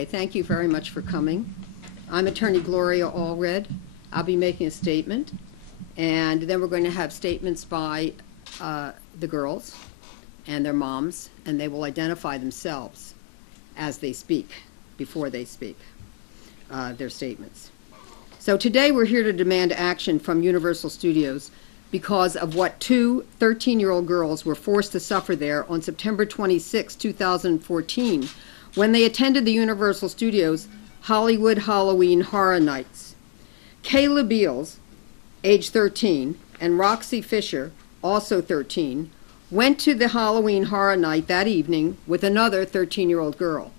Thank you very much for coming. I'm attorney Gloria Allred. I'll be making a statement, and then we're going to have statements by the girls and their moms, and they will identify themselves as they speak, before they speak their statements. So today we're here to demand action from Universal Studios because of what two 13-year-old girls were forced to suffer there on September 26, 2014, when they attended the Universal Studios Hollywood Halloween Horror Nights. Kayla Beals, age 13, and Roxy Fisher, also 13, went to the Halloween Horror Night that evening with another 13-year-old girl.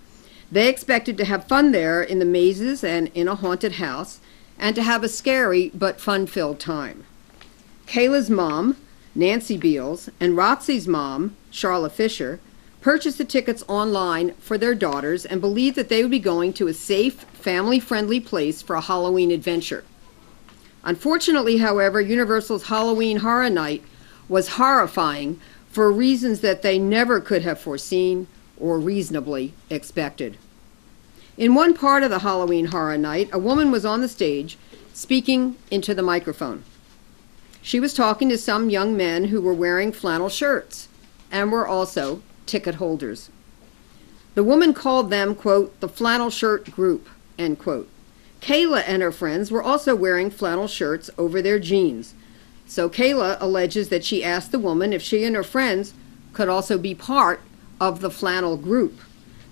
They expected to have fun there in the mazes and in a haunted house, and to have a scary but fun-filled time. Kayla's mom, Nancy Beals, and Roxy's mom, Sharla Fisher, purchased the tickets online for their daughters and believed that they would be going to a safe, family-friendly place for a Halloween adventure. Unfortunately, however, Universal's Halloween Horror Night was horrifying for reasons that they never could have foreseen or reasonably expected. In one part of the Halloween Horror Night, a woman was on the stage speaking into the microphone. She was talking to some young men who were wearing flannel shirts and were also ticket holders. The woman called them, quote, the flannel shirt group, end quote. Kayla and her friends were also wearing flannel shirts over their jeans. So Kayla alleges that she asked the woman if she and her friends could also be part of the flannel group.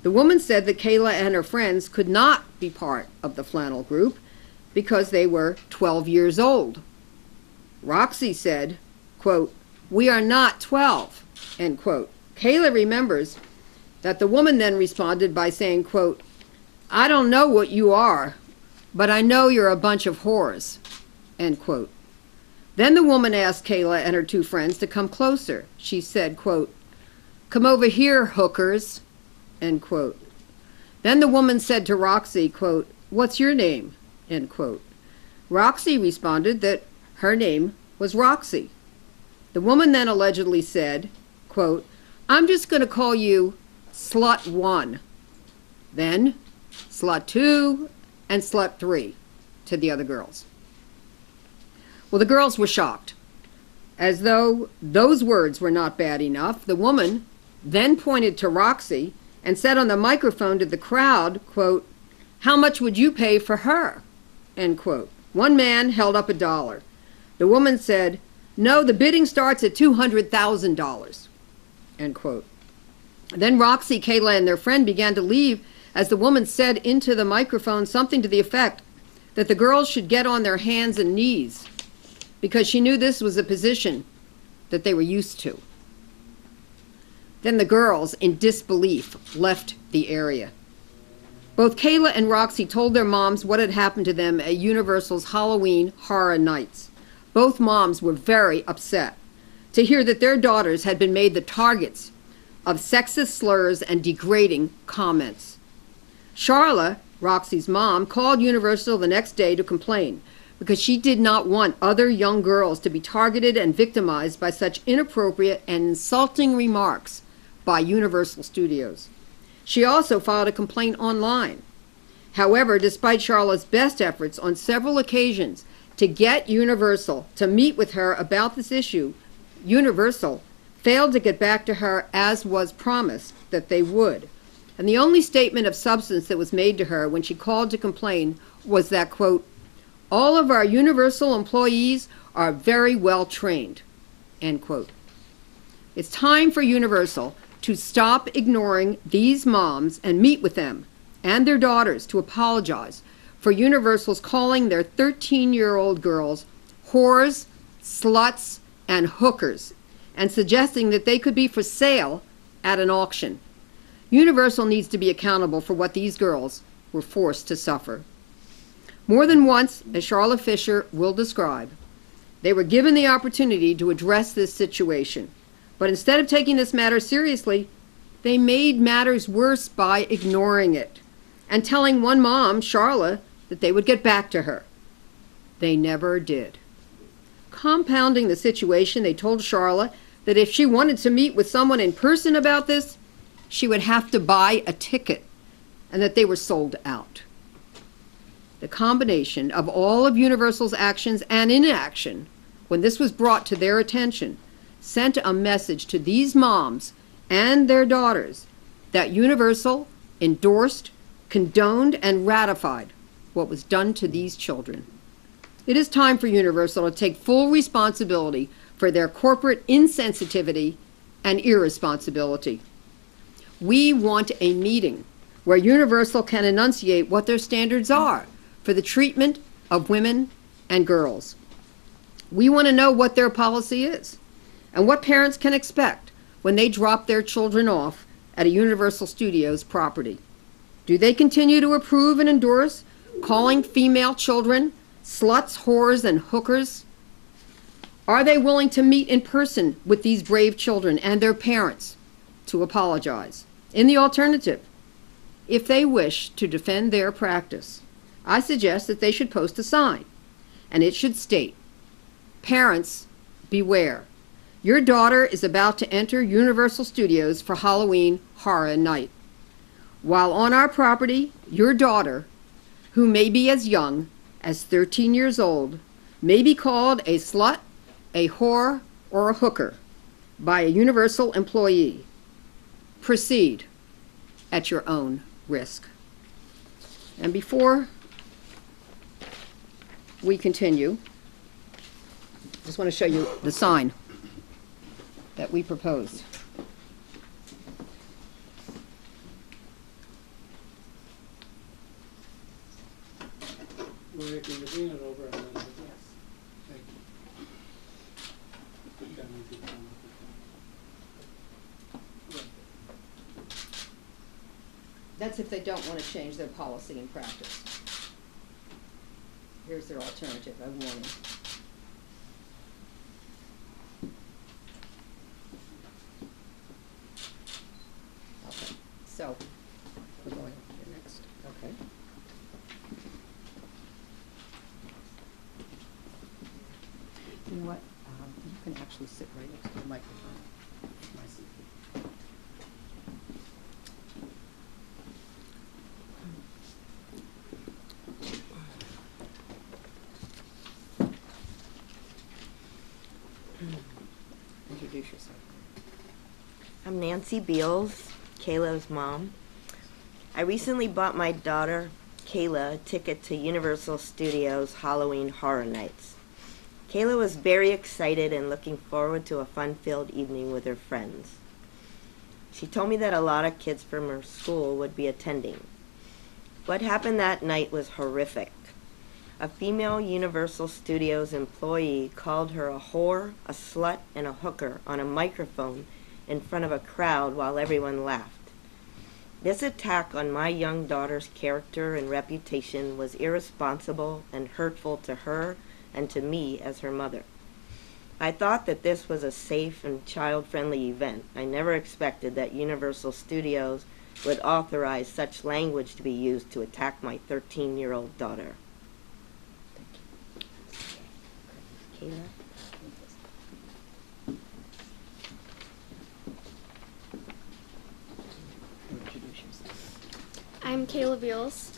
The woman said that Kayla and her friends could not be part of the flannel group because they were 12 years old. Roxy said, quote, we are not 12, end quote. Kayla remembers that the woman then responded by saying, quote, I don't know what you are, but I know you're a bunch of whores, end quote. Then the woman asked Kayla and her two friends to come closer. She said, quote, come over here, hookers, end quote. Then the woman said to Roxy, quote, what's your name, end quote. Roxy responded that her name was Roxy. The woman then allegedly said, quote, I'm just going to call you Slut 1, then Slut 2, and Slut 3 to the other girls. Well, the girls were shocked. As though those words were not bad enough, the woman then pointed to Roxy and said on the microphone to the crowd, quote, how much would you pay for her, end quote. One man held up $1. The woman said, no, the bidding starts at $200,000. End quote. Then Roxy, Kayla, and their friend began to leave as the woman said into the microphone something to the effect that the girls should get on their hands and knees because she knew this was a position that they were used to. Then the girls, in disbelief, left the area. Both Kayla and Roxy told their moms what had happened to them at Universal's Halloween Horror Nights. Both moms were very upset to hear that their daughters had been made the targets of sexist slurs and degrading comments. Sharla, Roxy's mom, called Universal the next day to complain because she did not want other young girls to be targeted and victimized by such inappropriate and insulting remarks by Universal Studios. She also filed a complaint online. However, despite Sharla's best efforts on several occasions to get Universal to meet with her about this issue, Universal failed to get back to her as was promised that they would. And the only statement of substance that was made to her when she called to complain was that, quote, all of our Universal employees are very well trained, end quote. It's time for Universal to stop ignoring these moms and meet with them and their daughters to apologize for Universal's calling their 13-year-old girls whores, sluts, and hookers, and suggesting that they could be for sale at an auction. Universal needs to be accountable for what these girls were forced to suffer. More than once, as Sharla Fisher will describe, they were given the opportunity to address this situation. But instead of taking this matter seriously, they made matters worse by ignoring it and telling one mom, Sharla, that they would get back to her. They never did. Compounding the situation, they told Sharla that if she wanted to meet with someone in person about this, she would have to buy a ticket and that they were sold out. The combination of all of Universal's actions and inaction, when this was brought to their attention, sent a message to these moms and their daughters that Universal endorsed, condoned, and ratified what was done to these children. It is time for Universal to take full responsibility for their corporate insensitivity and irresponsibility. We want a meeting where Universal can enunciate what their standards are for the treatment of women and girls. We want to know what their policy is and what parents can expect when they drop their children off at a Universal Studios property. Do they continue to approve and endorse calling female children sluts, whores, and hookers? Are they willing to meet in person with these brave children and their parents to apologize? In the alternative, if they wish to defend their practice, I suggest that they should post a sign, and it should state, "Parents, beware. Your daughter is about to enter Universal Studios for Halloween Horror Night. While on our property, your daughter, who may be as young as 13 years old, may be called a slut, a whore, or a hooker by a Universal employee. Proceed at your own risk." And before we continue, I just want to show you the sign that we proposed. Gloria, can you bring it over a little bit? Yes. Thank you. That's if they don't want to change their policy and practice. Here's their alternative, a warning. Okay, so we're going here next. Okay. You know what? You can actually sit right next to the microphone. My seat. Introduce yourself. I'm Nancy Beals, Kayla's mom. I recently bought my daughter, Kayla, a ticket to Universal Studios Halloween Horror Nights. Kayla was very excited and looking forward to a fun-filled evening with her friends. She told me that a lot of kids from her school would be attending. What happened that night was horrific. A female Universal Studios employee called her a whore, a slut, and a hooker on a microphone in front of a crowd while everyone laughed. This attack on my young daughter's character and reputation was irresponsible and hurtful to her and to me as her mother. I thought that this was a safe and child-friendly event. I never expected that Universal Studios would authorize such language to be used to attack my 13-year-old daughter. Kayla? I'm Kayla Beals.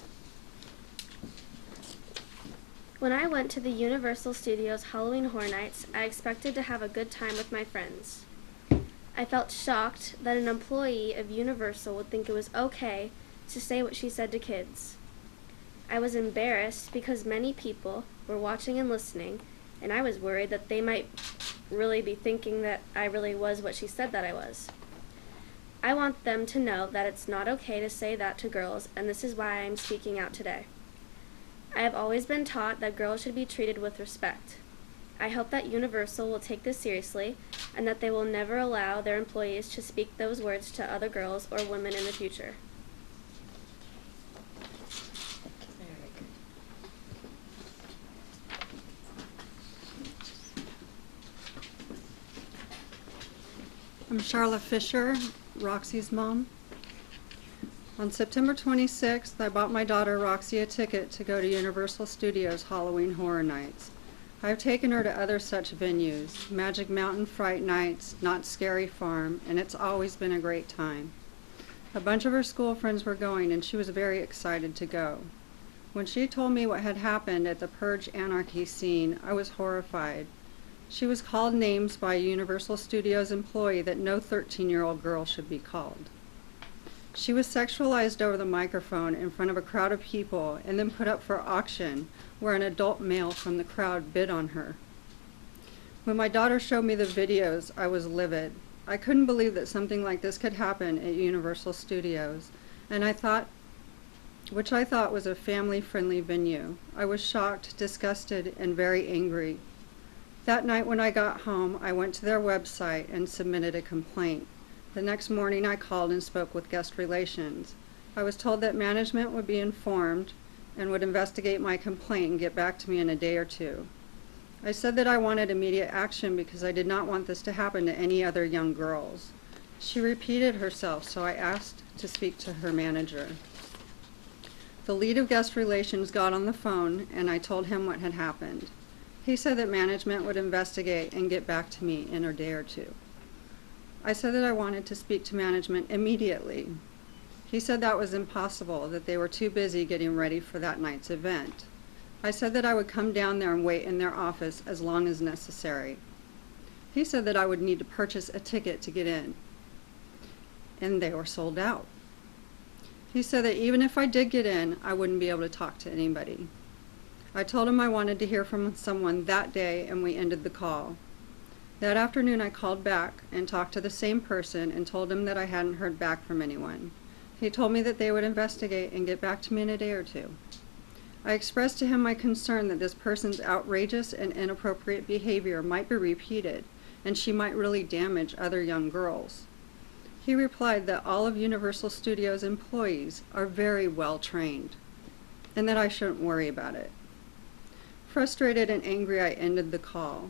When I went to the Universal Studios Halloween Horror Nights, I expected to have a good time with my friends. I felt shocked that an employee of Universal would think it was okay to say what she said to kids. I was embarrassed because many people were watching and listening, and I was worried that they might really be thinking that I really was what she said that I was. I want them to know that it's not okay to say that to girls, and this is why I am speaking out today. I have always been taught that girls should be treated with respect. I hope that Universal will take this seriously and that they will never allow their employees to speak those words to other girls or women in the future. I'm Sharla Fisher, Roxy's mom. On September 26th, I bought my daughter Roxy a ticket to go to Universal Studios Halloween Horror Nights. I've taken her to other such venues, Magic Mountain Fright Nights, Not Scary Farm, and it's always been a great time. A bunch of her school friends were going, and she was very excited to go. When she told me what had happened at the Purge Anarchy scene, I was horrified. She was called names by a Universal Studios employee that no 13-year-old girl should be called. She was sexualized over the microphone in front of a crowd of people and then put up for auction, where an adult male from the crowd bid on her. When my daughter showed me the videos, I was livid. I couldn't believe that something like this could happen at Universal Studios, and I thought was a family-friendly venue. I was shocked, disgusted, and very angry. That night when I got home, I went to their website and submitted a complaint. The next morning, I called and spoke with guest relations. I was told that management would be informed and would investigate my complaint and get back to me in a day or two. I said that I wanted immediate action because I did not want this to happen to any other young girls. She repeated herself, so I asked to speak to her manager. The lead of guest relations got on the phone, and I told him what had happened. He said that management would investigate and get back to me in a day or two. I said that I wanted to speak to management immediately. He said that was impossible, that they were too busy getting ready for that night's event. I said that I would come down there and wait in their office as long as necessary. He said that I would need to purchase a ticket to get in, and they were sold out. He said that even if I did get in, I wouldn't be able to talk to anybody. I told him I wanted to hear from someone that day, and we ended the call. That afternoon, I called back and talked to the same person and told him that I hadn't heard back from anyone. He told me that they would investigate and get back to me in a day or two. I expressed to him my concern that this person's outrageous and inappropriate behavior might be repeated, and she might really damage other young girls. He replied that all of Universal Studios employees are very well trained, and that I shouldn't worry about it. Frustrated and angry, I ended the call.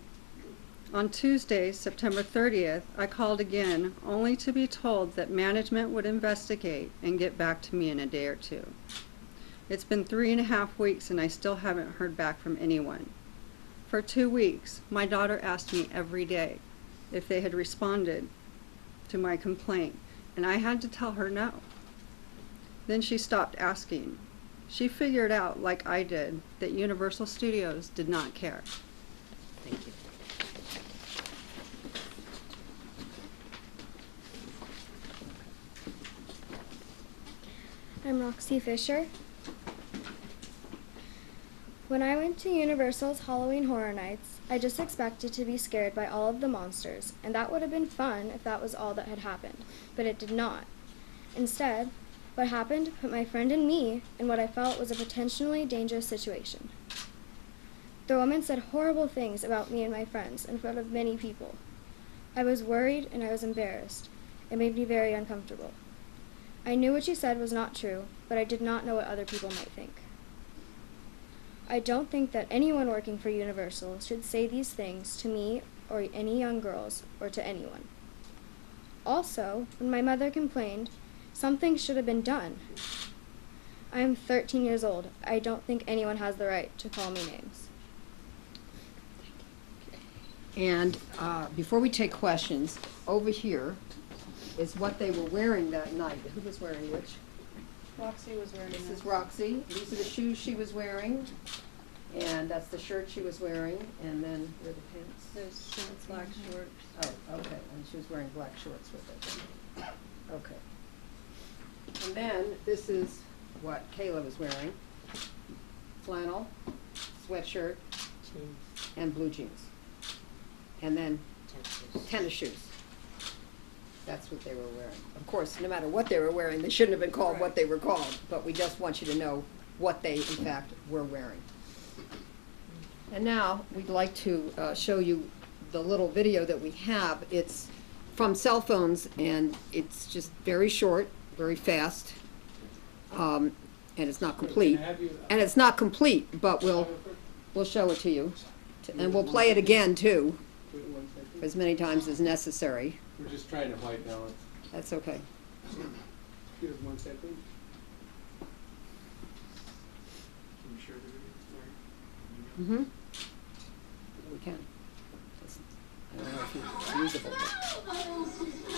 On Tuesday, September 30th, I called again, only to be told that management would investigate and get back to me in a day or two. It's been 3.5 weeks and I still haven't heard back from anyone. For 2 weeks, my daughter asked me every day if they had responded to my complaint, and I had to tell her no. Then she stopped asking. She figured out, like I did, that Universal Studios did not care. Thank you. I'm Roxy Fisher. When I went to Universal's Halloween Horror Nights, I just expected to be scared by all of the monsters, and that would have been fun if that was all that had happened, but it did not. Instead, what happened put my friend and me in what I felt was a potentially dangerous situation. The woman said horrible things about me and my friends in front of many people. I was worried and I was embarrassed. It made me very uncomfortable. I knew what she said was not true, but I did not know what other people might think. I don't think that anyone working for Universal should say these things to me or any young girls or to anyone. Also, when my mother complained, something should have been done. I am 13 years old. I don't think anyone has the right to call me names. And before we take questions, over here is what they were wearing that night. Who was wearing which? Roxy was wearing This this. is Roxy. These are the shoes she was wearing. And that's the shirt she was wearing. And then, where are the pants? Those shorts, black shorts. Oh, okay. And she was wearing black shorts with it. Okay. And then, this is what Kayla was wearing. Flannel, sweatshirt, and blue jeans. And then tennis shoes. That's what they were wearing. Of course, no matter what they were wearing, they shouldn't have been called what they were called, but we just want you to know what they, in fact, were wearing. And now, we'd like to show you the little video that we have. It's from cell phones, and it's just very short, very fast, and it's not complete. And it's not complete, but we'll show it to you. And we'll play it again, too, as many times as necessary. We're just trying to white balance. That's okay. Give us 1 second. Can you share the video? Mm-hmm. We can. I don't know if it's usable. But... I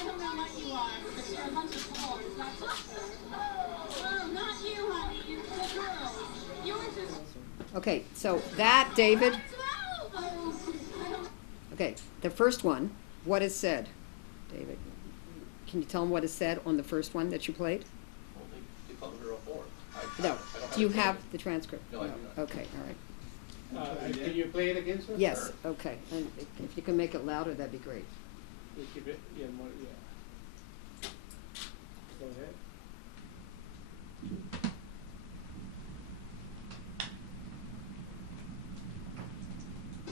don't know what you are, but you're a bunch of whores, that's what Okay, so that, David. Okay, the first one, what is said? David, can you tell them what is said on the first one that you played? Well, they called her a whore. No. I don't Do you a have tape. the transcript? No, I do not. Okay, all right. Can you play it again, sir? Yes, okay. And if you can make it louder, that'd be great. You keep it, yeah, more, yeah. Go ahead.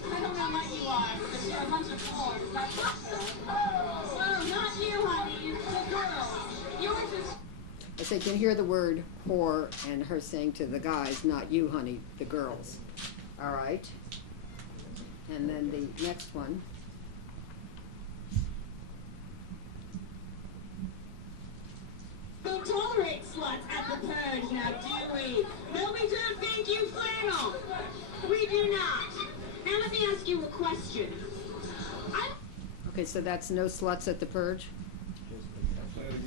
I don't know what you are, but you're a bunch of whores. That's what Oh, not you, honey. It's the girls. Yours is... I say, can hear the word whore and her saying to the guys, not you, honey, the girls. All right. And then the next one. Don't tolerate sluts at the purge now, do we? No, we don't think you flannel. We do not. Now let me ask you a question. Okay, so that's no sluts at the purge?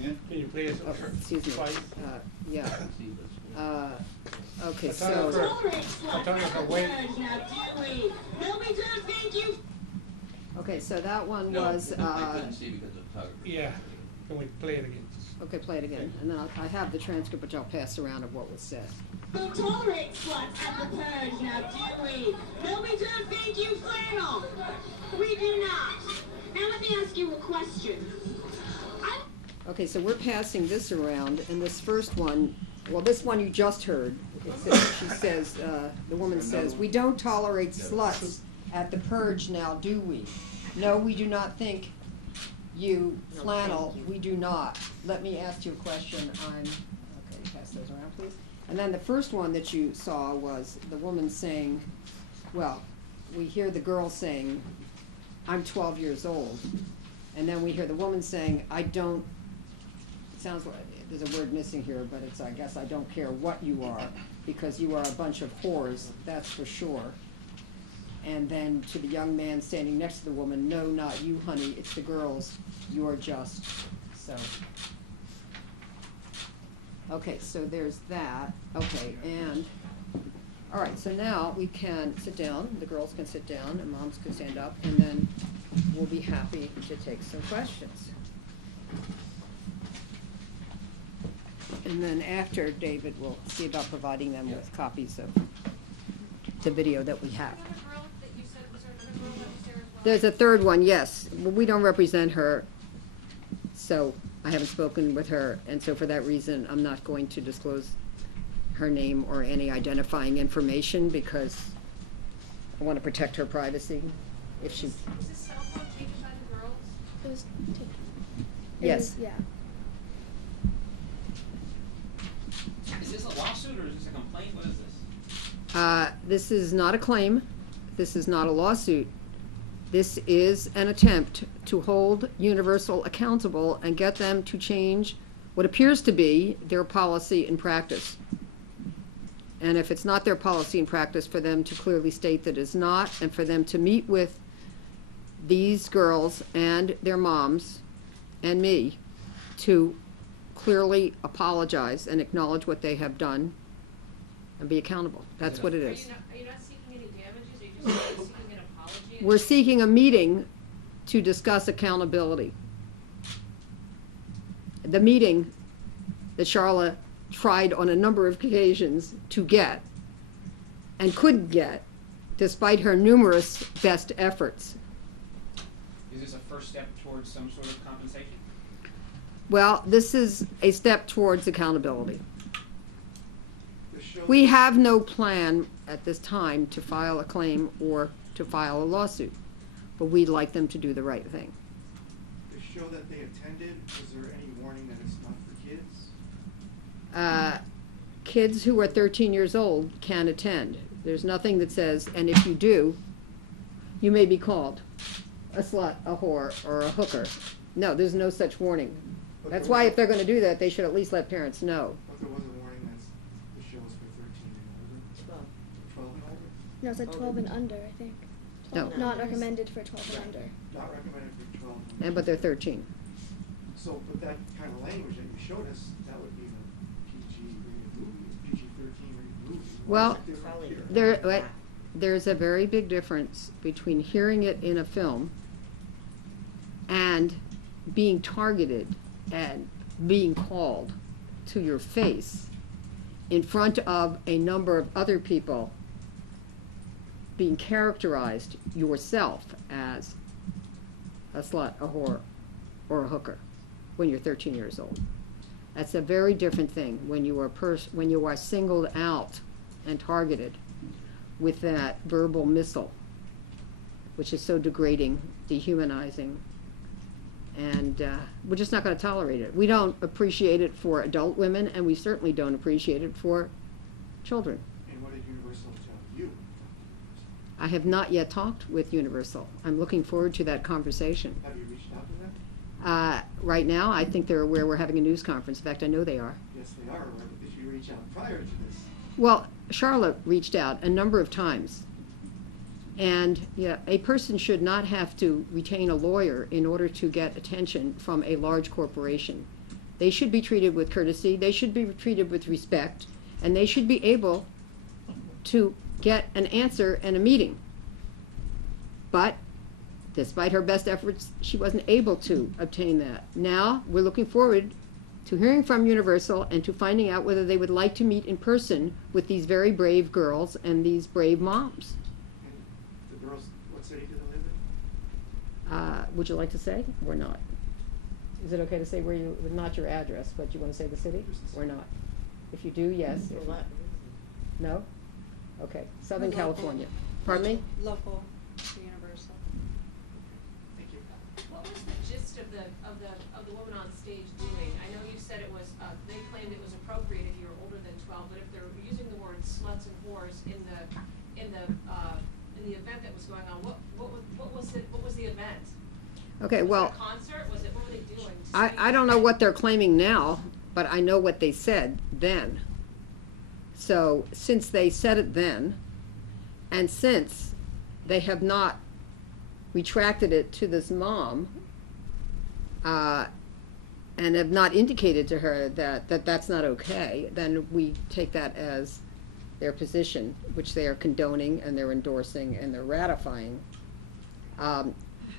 Can you play it? Oh, excuse me. Twice? Yeah. Okay, That's all so, right. Tolerate sluts I'm talking at the about when- purge now, do we? No, we don't think you... okay, so that one No, was, I couldn't see because of photography. Yeah, can we play it again? okay, play it again. And then I have the transcript, which I'll pass around of what was said. Don't tolerate sluts at the purge now, do we? No, we don't think you flannel. We do not. Now let me ask you a question. Okay, so we're passing this around, and this first one, well, this one you just heard. It says, she says, the woman says, "We don't tolerate sluts at the purge now, do we? No, we do not think you No, flannel, thank you. we do not. Let me ask you a question, okay, pass those around, please. And then the first one that you saw was the woman saying, well, we hear the girl saying, I'm 12 years old. And then we hear the woman saying, I don't, it sounds like, there's a word missing here, but it's, I guess, I don't care what you are, because you are a bunch of whores, that's for sure. And then to the young man standing next to the woman, no, not you, honey, it's the girls, you're just, so. Okay, so there's that, okay, and, all right, so now we can sit down, the girls can sit down, and moms can stand up, and then we'll be happy to take some questions. And then after, David will see about providing them with copies of the video that we have. There's a third one, yes. Well, we don't represent her, so I haven't spoken with her, and so for that reason, I'm not going to disclose her name or any identifying information because I want to protect her privacy. If she, Is this cell phone taken by the girls? It was taken. yes. Yeah. Is this a lawsuit or is this a complaint? What is this? This is not a claim. This is not a lawsuit. This is an attempt to hold Universal accountable and get them to change what appears to be their policy and practice. And if it's not their policy and practice, for them to clearly state that it's not, and for them to meet with these girls and their moms and me to clearly apologize and acknowledge what they have done and be accountable. That's what it is. Are you not seeking any damages? Are you just seeking an apology? We're seeking a meeting to discuss accountability. The meeting that Sharla tried on a number of occasions to get and couldn't get despite her numerous best efforts. Is this a first step towards some sort of compensation? Well, this is a step towards accountability. We have no plan at this time to file a claim or to file a lawsuit, but we'd like them to do the right thing. The show that they attended, was there any warning that it's not for kids? Kids who are 13 years old can attend. There's nothing that says, and if you do, you may be called a slut, a whore, or a hooker. No, there's no such warning. That's why if they're going to do that, they should at least let parents know. But there was a warning that the show was for 13 and older? 12 and older? No, it's like 12 and under, I think. No. Not recommended for 12 and under. Not recommended for 12 and And older. but they're 13. So, with that kind of language that you showed us, that would be the PG rated movie, PG-13 rated movie. Why Well- is it different here? There's a very big difference between hearing it in a film and being targeted and being called to your face in front of a number of other people, being characterized yourself as a slut, a whore, or a hooker when you're 13 years old. That's a very different thing when you are singled out and targeted with that verbal missile, which is so degrading, dehumanizing, and we're just not going to tolerate it. We don't appreciate it for adult women, and we certainly don't appreciate it for children. And what did Universal tell you? I have not yet talked with Universal. I'm looking forward to that conversation. Have you reached out to them? Right now, I think they're aware we're having a news conference. In fact, I know they are. Yes, they are. But did you reach out prior to this? Well, Sharla reached out a number of times. And yeah, a person should not have to retain a lawyer in order to get attention from a large corporation. They should be treated with courtesy, they should be treated with respect, and they should be able to get an answer and a meeting. But despite her best efforts, she wasn't able to obtain that. Now, we're looking forward to hearing from Universal and to finding out whether they would like to meet in person with these very brave girls and these brave moms. And the girls, what city do they live in? Would you like to say or not? Is it okay to say where you, not your address, but you want to say the city or not? If you do, yes. If you, no? Okay. Southern California. Pardon me? Local to Universal. Thank you. What was the gist of the woman on stage doing? I know you said it was, they claimed it was appropriate if you were older than 12, but if they're using the word sluts and whores in the event that was going on, what was the event? Okay, Was well, it a concert? What were they doing? I don't know what they're claiming now, but I know what they said then. So since they said it then, and since they have not retracted it to this mom, and have not indicated to her that that's not okay, then we take that as their position, which they are condoning and they're endorsing and they're ratifying.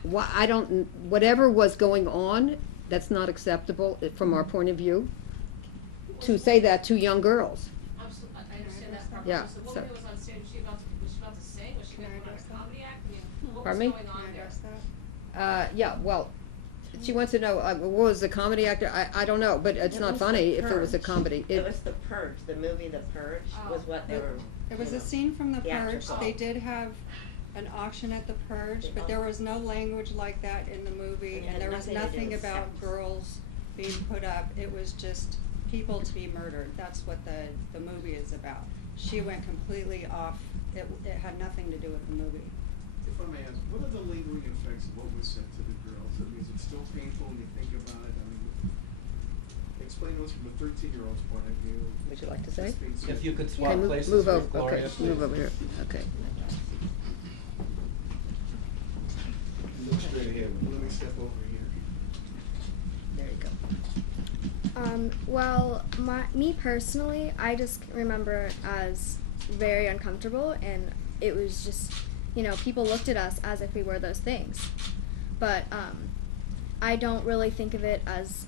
Whatever was going on, that's not acceptable from our point of view, to say that to young girls. Absolutely, I understand that part. Yeah, So the so- woman who was on stage, was she about to sing? Was she going to put on a comedy act? I mean, what Pardon was me? going on Can I there? address that? Yeah, well, she wants to know, what was the comedy actor? I don't know, but it's It not was funny The if it was a Purge. comedy. It was The Purge, the movie The Purge was what they were. It was you a know, scene from The Purge. theatrical. They did have an auction at The Purge, but there was no language like that in the movie, And it and had there was nothing to do nothing with about sex. girls being put up. It was just people to be murdered. That's what the movie is about. She went completely off. It had nothing to do with the movie. If I may ask, what are the lingering effects of what was said to the girls? I mean, is it still painful when you think about it? I mean, explain to us from a 13-year-old's point of view. Would you like to say? If you could Okay, swap places move with over, Gloria, okay, please. move over here, okay. Look straight ahead. Let me step over here. There you go. Well, me personally, I just remember it as very uncomfortable, and it was just, people looked at us as if we were those things. But I don't really think of it as,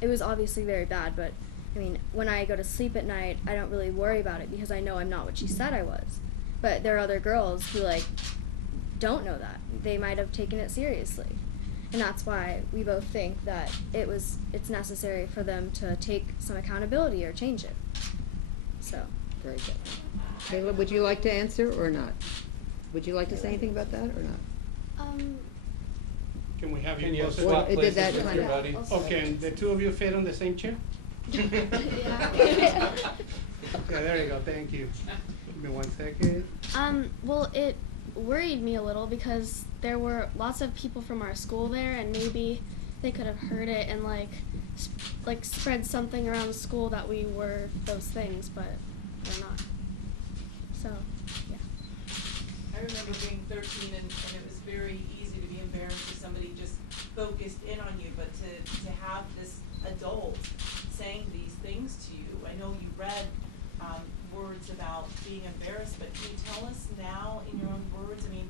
it was obviously very bad, but, I mean, when I go to sleep at night, I don't really worry about it because I know I'm not what she said I was. But there are other girls who, don't know that. They might have taken it seriously. And that's why we both think that it's necessary for them to take some accountability or change it. So. Very good. Kayla, would you like to answer or not? Would you like to say anything about that or not? Can we have Can you you closer? swap It did places that with kind your of- buddy? Okay, and the two of you fit on the same chair? Yeah. Yeah, there you go, thank you. Give me 1 second. Well, it worried me a little because there were lots of people from our school there, and maybe they could have heard it and spread something around the school that we were those things, but we're not. So, yeah. I remember being 13 and it was very easy to be embarrassed if somebody just focused in on you, but to have this adult saying these things to you. I know you read words about being embarrassed, but can you tell us now in your own words, I mean,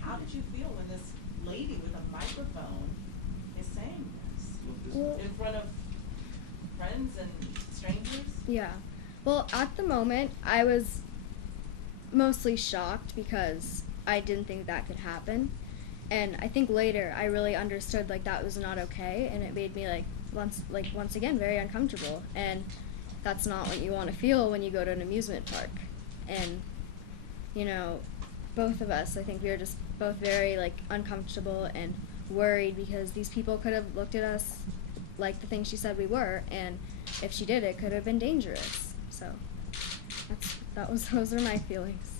how did you feel when this lady with a microphone is saying this? Well, In front of friends and strangers? yeah. Well, at the moment, I was mostly shocked because I didn't think that could happen. And I think later I really understood like that was not okay, and it made me once again very uncomfortable. And that's not what you want to feel when you go to an amusement park. And you know, both of us, I think we were just both very like uncomfortable and worried because these people could have looked at us like the things she said we were, and if she did, it could have been dangerous. So those are my feelings.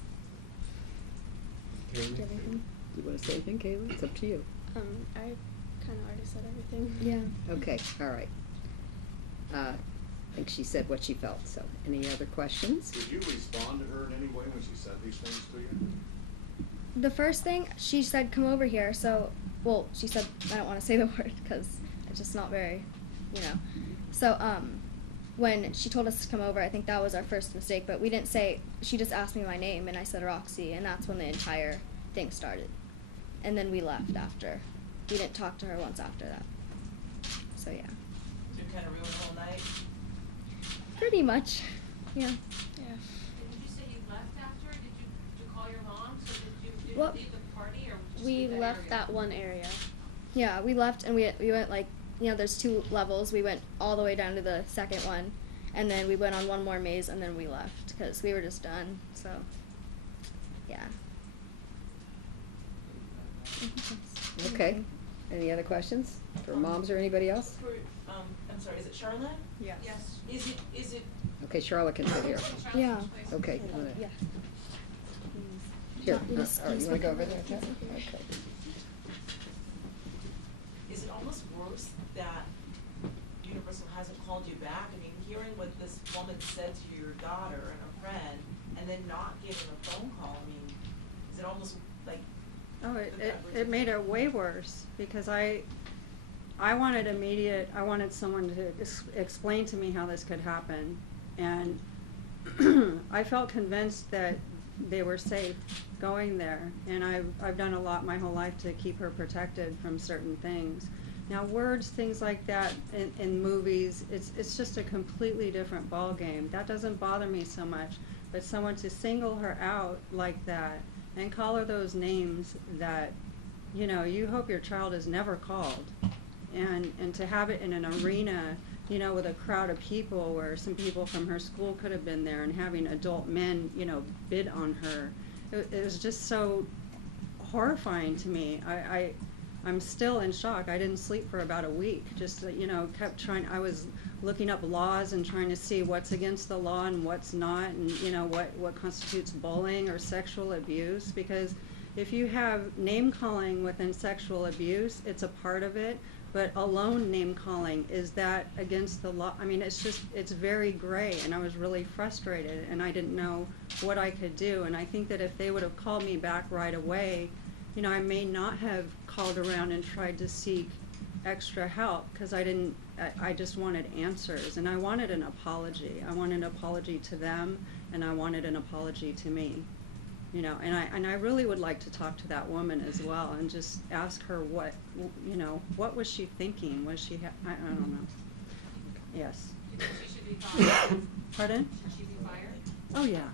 Do you have anything? Do you want to say anything, Kayla? It's up to you. I kind of already said everything. Yeah. Okay, all right. I think she said what she felt, so any other questions? Did you respond to her in any way when she said these things to you? The first thing, she said, come over here. So, well, she said, I don't want to say the word because it's just not very, you know. So, when she told us to come over, I think that was our first mistake, but we didn't say, she just asked me my name, and I said Roxy, and that's when the entire thing started. And then we left after. We didn't talk to her once after that. So, yeah. To kind of ruin the whole night? Pretty much, yeah. And did you say you left after? Did you call your mom? So did you Well, leave the party, or just we leave that left area? that one area. Yeah, we left and we went like, you know, there's 2 levels. We went all the way down to the second one, and then we went on one more maze, and then we left because we were just done. So, yeah. Okay. Any other questions for moms or anybody else? For, I'm sorry, is it Sharla? Yes. Yes. Is it, Okay, Sharla can sit here. Yeah. Okay. Yeah. Here, Want me to all right, you want to go over there? Yes. Okay. is it almost worse that Universal hasn't called you back? I mean, hearing what this woman said to your daughter and a friend, and then not giving a phone call, I mean, is it almost like... Oh, it made it way worse because I wanted someone to explain to me how this could happen, and I felt convinced that they were safe going there, and I've done a lot my whole life to keep her protected from certain things. Now words, things like that in movies, it's just a completely different ball game. That doesn't bother me so much, but someone to single her out like that and call her those names that, you know, you hope your child is never called, and to have it in an arena, you know, with a crowd of people where some people from her school could have been there, and having adult men, you know, bid on her, it was just so horrifying to me. I'm still in shock. I didn't sleep for about a week. Just, you know, I was looking up laws and trying to see what's against the law and what's not, and, you know, what constitutes bullying or sexual abuse. Because if you have name calling within sexual abuse, it's a part of it. But alone name calling, is that against the law? I mean, it's very gray, and I was really frustrated, and I didn't know what I could do. And I think that if they would have called me back right away, you know, I may not have called around and tried to seek extra help, because I just wanted answers, and I wanted an apology. I wanted an apology to them, and I wanted an apology to me. You know, and I really would like to talk to that woman as well and just ask her what, you know, what was she thinking? Was she, I don't know. Yes. You think she should be fired? Pardon? Should she be fired? Oh, yeah.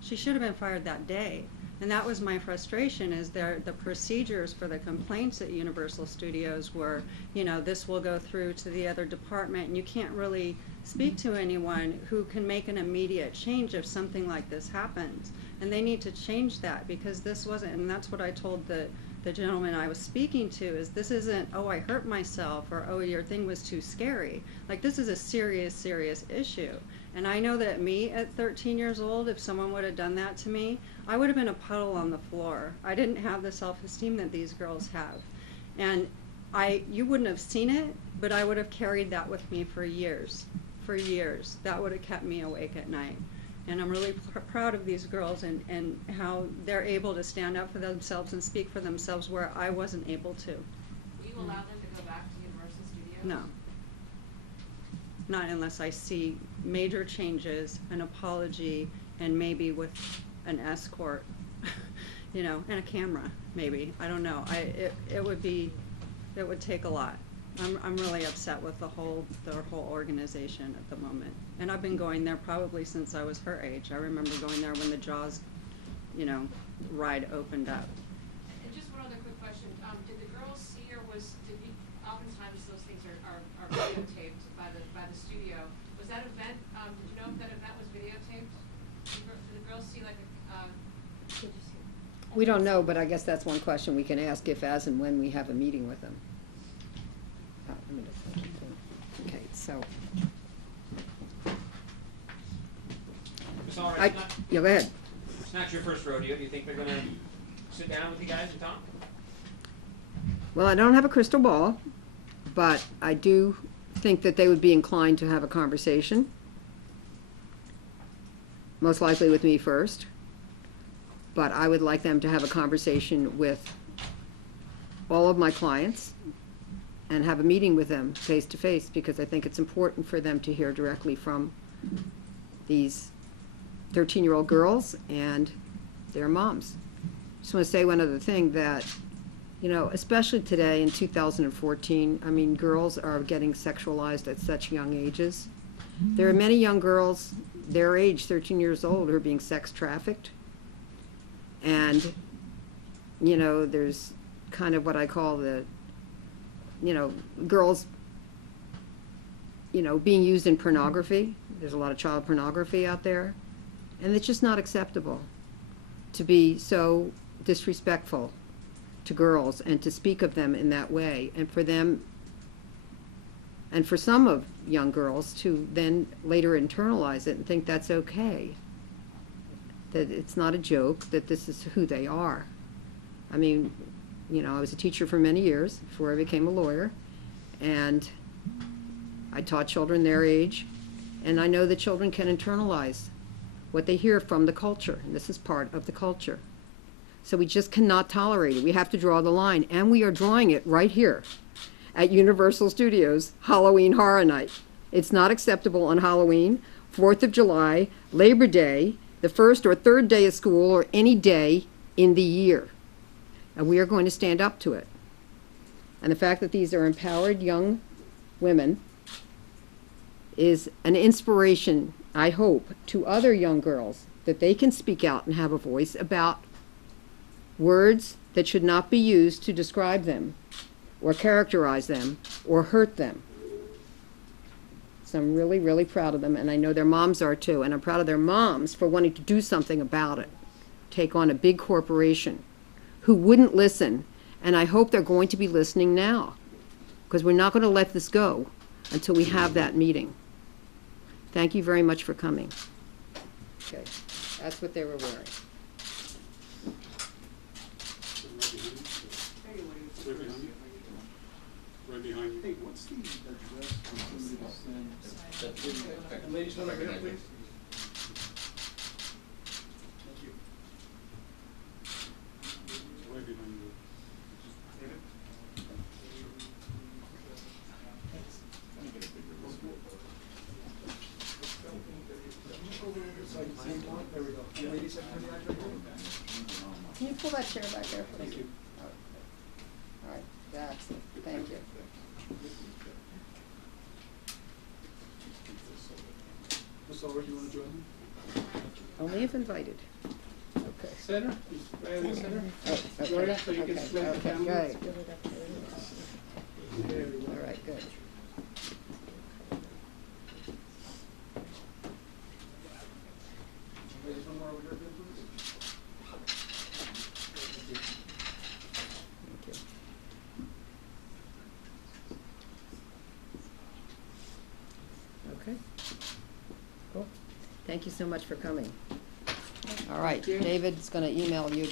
She should have been fired that day. And that was my frustration, is the procedures for the complaints at Universal Studios were, you know, this will go through to the other department, and you can't really speak to anyone who can make an immediate change if something like this happens. And they need to change that, because this wasn't, and that's what I told the gentleman I was speaking to, is this isn't, oh, I hurt myself, or oh, your thing was too scary. Like, this is a serious, serious issue. And I know that me at 13 years old, if someone would have done that to me, I would have been a puddle on the floor. I didn't have the self-esteem that these girls have. And you wouldn't have seen it, but I would have carried that with me for years. For years. That would have kept me awake at night. And I'm really proud of these girls and how they're able to stand up for themselves and speak for themselves where I wasn't able to. Will you allow them to go back to Universal Studios? No. Not unless I see major changes, an apology, and maybe with an escort, you know, and a camera, maybe, I don't know. It would take a lot. I'm really upset with their whole organization at the moment. And I've been going there probably since I was her age. I remember going there when the Jaws, you know, ride opened up. And just one other quick question, did the girls see, or oftentimes those things are videotaped by the studio. Was that event, did you know if that event was videotaped? Did the girls see like We don't know, but I guess that's one question we can ask if, as and when we have a meeting with them. Let me just look at them. Okay, so, Ms. Allred, yeah, go ahead. it's not your first rodeo. Do you think they're gonna sit down with you guys and talk? Well, I don't have a crystal ball, but I do think that they would be inclined to have a conversation. Most likely with me first. But I would like them to have a conversation with all of my clients and have a meeting with them face to face, because I think it's important for them to hear directly from these 13-year-old girls and their moms. Just want to say one other thing, that, you know, especially today in 2014, I mean, girls are getting sexualized at such young ages. There are many young girls their age, 13 years old, who are being sex trafficked. And, you know, there's kind of what I call the, you know, girls, you know, being used in pornography. There's a lot of child pornography out there. And it's just not acceptable to be so disrespectful to girls and to speak of them in that way. And for them, and for some of young girls to then later internalize it and think that's okay. That it's not a joke, that this is who they are. I mean, you know, I was a teacher for many years before I became a lawyer, and I taught children their age, and I know that children can internalize what they hear from the culture, and this is part of the culture. So we just cannot tolerate it. We have to draw the line, and we are drawing it right here at Universal Studios Halloween Horror Night. It's not acceptable on Halloween, 4th of July, Labor Day, the first or third day of school, or any day in the year. And we are going to stand up to it. And the fact that these are empowered young women is an inspiration, I hope, to other young girls, that they can speak out and have a voice about words that should not be used to describe them, or characterize them, or hurt them. So I'm really, really proud of them, and I know their moms are too, and I'm proud of their moms for wanting to do something about it, take on a big corporation who wouldn't listen, and I hope they're going to be listening now, because we're not going to let this go until we have that meeting. Thank you very much for coming. Okay, that's what they were wearing. Right behind you. Hey, what's the address for somebody to send? Ladies, come back here, please. Thank you. Right behind you. David? There we go. Ladies, have the address? Can you pull that chair back there, please? Thank you. All right, that's it. Thank you. Ms. Allred, you want to join me? Only if invited. Okay. Center, right in the center. Oh, okay. Gloria, so you can Okay, swing the okay, camera. good. There we go. All right, good. Ladies, one more over here, please. Thank you. Okay. Cool. Thank you so much for coming. All right, David's going to email you